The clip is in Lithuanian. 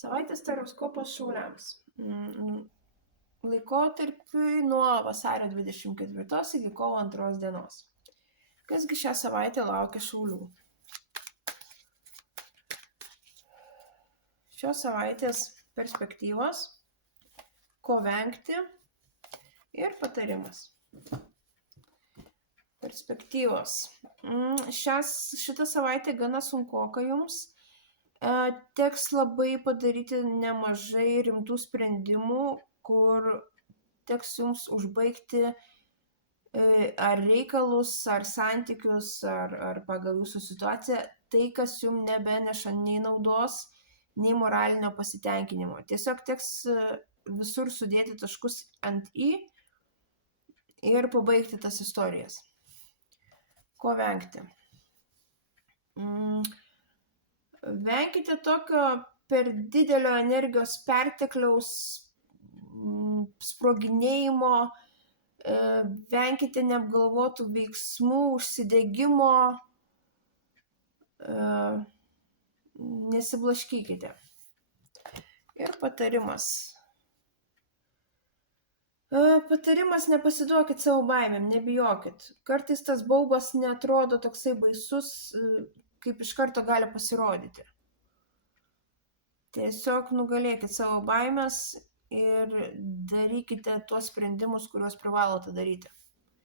Savaitės taroskopas šauliams. Laikotarpiui nuo vasario 24 iki kovo 2 dienos. Kasgi šią savaitę laukia šaulių? Šios savaitės perspektyvos, ko vengti ir patarimas. Perspektyvos. Šitą savaitę gana sunkoka jums. Teks labai padaryti nemažai rimtų sprendimų, kur teks jums užbaigti ar reikalus, ar santykius, ar pagal jūsų situaciją, tai, kas jums nebeneša nei naudos, nei moralinio pasitenkinimo. Tiesiog teks visur sudėti taškus ant i ir pabaigti tas istorijas. Ko vengti? Venkite tokio per didelio energijos pertekliaus sproginėjimo, venkite neapgalvotų veiksmų, užsidegimo, nesiblaškykite. Ir patarimas. Patarimas: nepasiduokit savo baimėm, nebijokit. Kartais tas baubas neatrodo toksai baisus, kaip iš karto gali pasirodyti. Tiesiog nugalėkit savo baimės ir darykite tuos sprendimus, kuriuos privalote daryti.